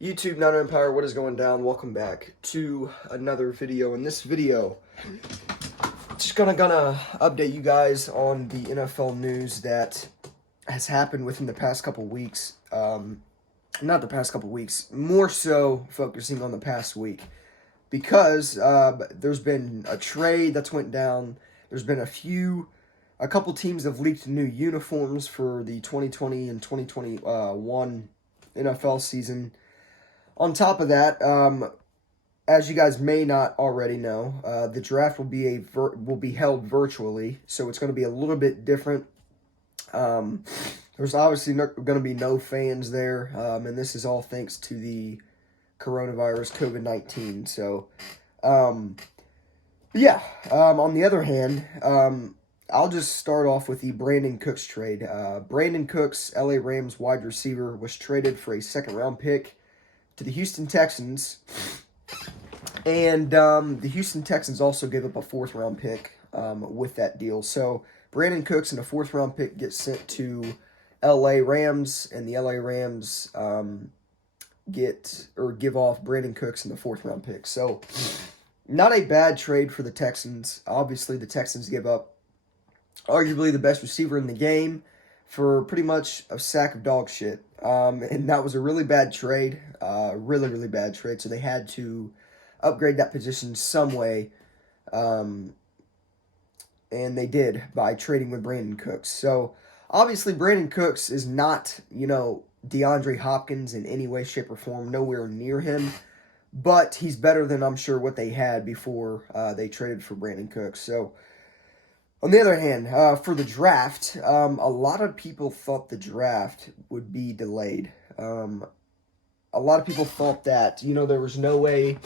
YouTube Nano Empire, what is going down? Welcome back to another video. In this video, just gonna update you guys on the NFL news that has happened within the past couple weeks. Not the past couple weeks, more so focusing on the past week, because there's been a trade that's went down. There's been a couple teams have leaked new uniforms for the 2020 and 2021 NFL season. On top of that, as you guys may not already know, the draft will be held virtually, so it's going to be a little bit different. There's obviously going to be no fans there, and this is all thanks to the coronavirus, COVID-19. So, on the other hand, I'll just start off with the Brandon Cooks trade. Brandon Cooks, LA Rams wide receiver, was traded for a second-round pick to the Houston Texans, and the Houston Texans also gave up a fourth-round pick with that deal. So Brandon Cooks and a fourth-round pick get sent to LA Rams, and the LA Rams give off Brandon Cooks and the fourth-round pick. So not a bad trade for the Texans. Obviously, the Texans give up arguably the best receiver in the game for pretty much a sack of dog shit. And that was a really bad trade, really bad trade. So they had to upgrade that position some way, and they did by trading with Brandon Cooks. So obviously Brandon Cooks is not, DeAndre Hopkins in any way, shape, or form, nowhere near him. But he's better than I'm sure what they had before they traded for Brandon Cooks. So on the other hand, for the draft, a lot of people thought the draft would be delayed. A lot of people thought that, there was no way,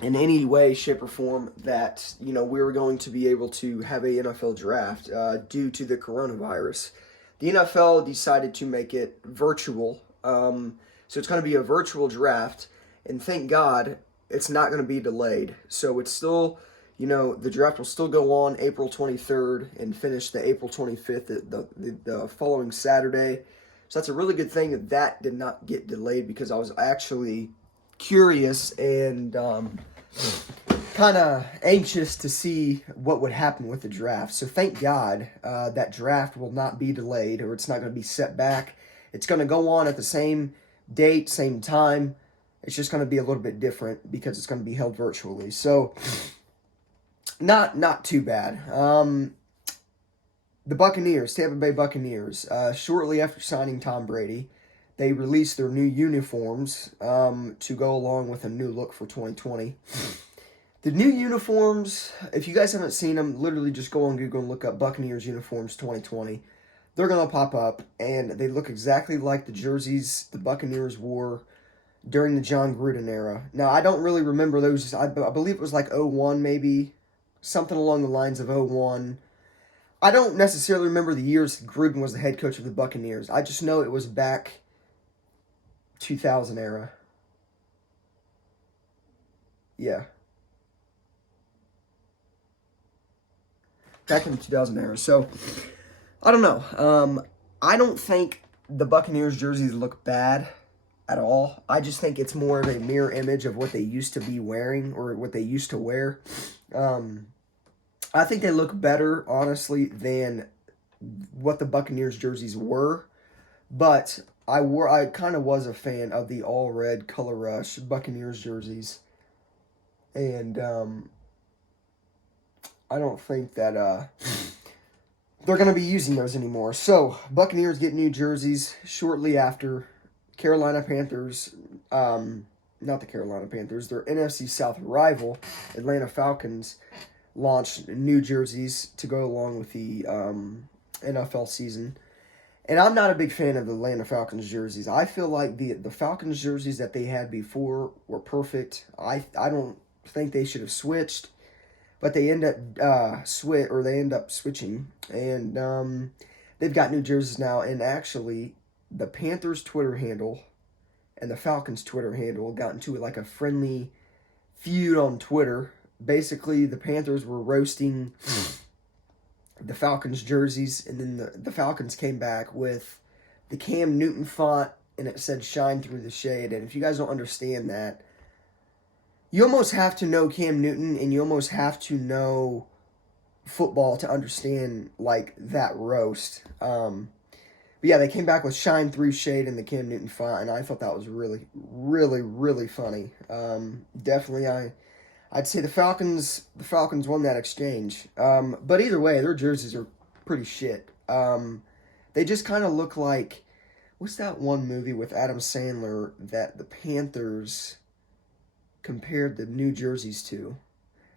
in any way, shape, or form, that, we were going to be able to have a NFL draft due to the coronavirus. The NFL decided to make it virtual, so it's going to be a virtual draft, and thank God it's not going to be delayed. So it's still... the draft will still go on April 23rd and finish the April 25th, the following Saturday. So that's a really good thing that did not get delayed, because I was actually curious and kind of anxious to see what would happen with the draft. So thank God that draft will not be delayed, or it's not going to be set back. It's going to go on at the same date, same time. It's just going to be a little bit different because it's going to be held virtually. So... Not too bad. The Buccaneers, Tampa Bay Buccaneers, shortly after signing Tom Brady, they released their new uniforms to go along with a new look for 2020. The new uniforms, if you guys haven't seen them, literally just go on Google and look up Buccaneers uniforms 2020. They're going to pop up, and they look exactly like the jerseys the Buccaneers wore during the John Gruden era. Now, I don't really remember those. I believe it was like 01 maybe. Something along the lines of 01. I don't necessarily remember the years Gruden was the head coach of the Buccaneers. I just know it was back 2000 era. Yeah. Back in the 2000 era. So, I don't know. I don't think the Buccaneers jerseys look bad at all. I just think it's more of a mirror image of what they used to be wearing, or what they used to wear. I think they look better, honestly, than what the Buccaneers jerseys were. But I kind of was a fan of the all red color rush Buccaneers jerseys, and I don't think that they're going to be using those anymore. So Buccaneers get new jerseys shortly after. Carolina Panthers, not the Carolina Panthers, their NFC South rival, Atlanta Falcons, launched new jerseys to go along with the NFL season. And I'm not a big fan of the Atlanta Falcons jerseys. I feel like the Falcons jerseys that they had before were perfect. I don't think they should have switched, but they end up switching, and they've got new jerseys now. And actually, the Panthers Twitter handle and the Falcons Twitter handle got into like a friendly feud on Twitter. Basically, the Panthers were roasting the Falcons jerseys, and then the Falcons came back with the Cam Newton font and it said shine through the shade. And if you guys don't understand that, you almost have to know Cam Newton, and you almost have to know football to understand, like, that roast. But yeah, they came back with shine through shade in the Cam Newton font, and I thought that was really, really, really funny. Definitely, I'd say the Falcons won that exchange. But either way, their jerseys are pretty shit. They just kind of look like, what's that one movie with Adam Sandler that the Panthers compared the new jerseys to?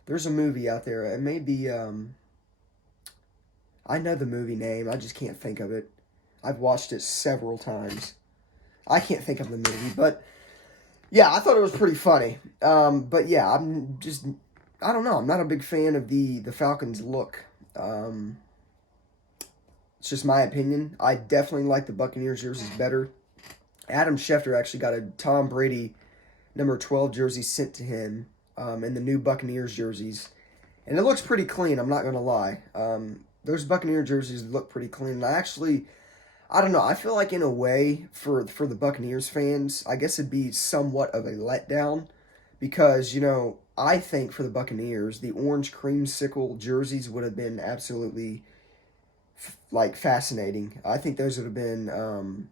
There's a movie out there. It may be, I know the movie name. I just can't think of it. I've watched it several times. I can't think of the movie, but yeah, I thought it was pretty funny. But yeah, I don't know. I'm not a big fan of the Falcons look. It's just my opinion. I definitely like the Buccaneers jerseys better. Adam Schefter actually got a Tom Brady number 12 jersey sent to him in the new Buccaneers jerseys. And it looks pretty clean, I'm not going to lie. Those Buccaneer jerseys look pretty clean. And I don't know. I feel like in a way for the Buccaneers fans, I guess it'd be somewhat of a letdown because, I think for the Buccaneers, the orange creamsicle jerseys would have been absolutely fascinating. I think those would have been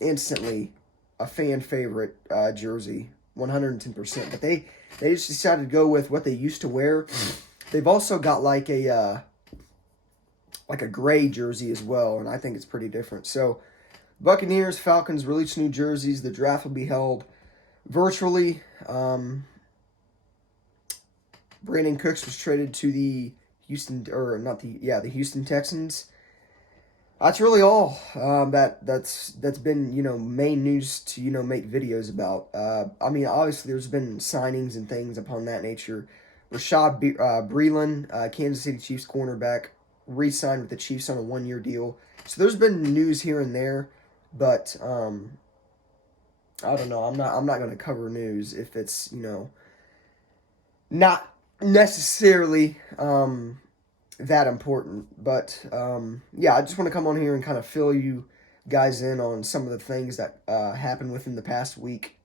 instantly a fan favorite jersey, 110%. But they just decided to go with what they used to wear. They've also got like a gray jersey as well, and I think it's pretty different. So, Buccaneers, Falcons release new jerseys. The draft will be held virtually. Brandon Cooks was traded to the the Houston Texans. That's really all that's been main news to make videos about. Obviously there's been signings and things upon that nature. Rashad Breeland, Kansas City Chiefs cornerback, re-signed with the Chiefs on a 1-year deal. So there's been news here and there, but I don't know. I'm not going to cover news if it's not necessarily that important. But yeah, I just want to come on here and kind of fill you guys in on some of the things that happened within the past week.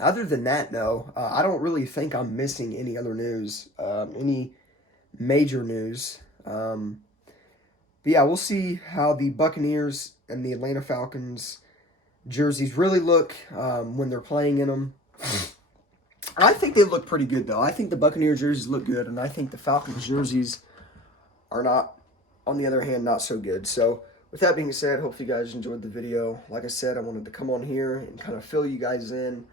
Other than that, though, I don't really think I'm missing any other news, any major news. But yeah, we'll see how the Buccaneers and the Atlanta Falcons jerseys really look when they're playing in them. I think they look pretty good, though. I think the Buccaneers jerseys look good, and I think the Falcons jerseys are not, on the other hand, not so good. So, with that being said, hopefully you guys enjoyed the video. Like I said, I wanted to come on here and kind of fill you guys in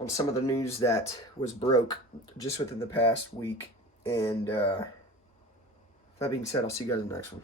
on some of the news that was broke just within the past week. And that being said, I'll see you guys in the next one.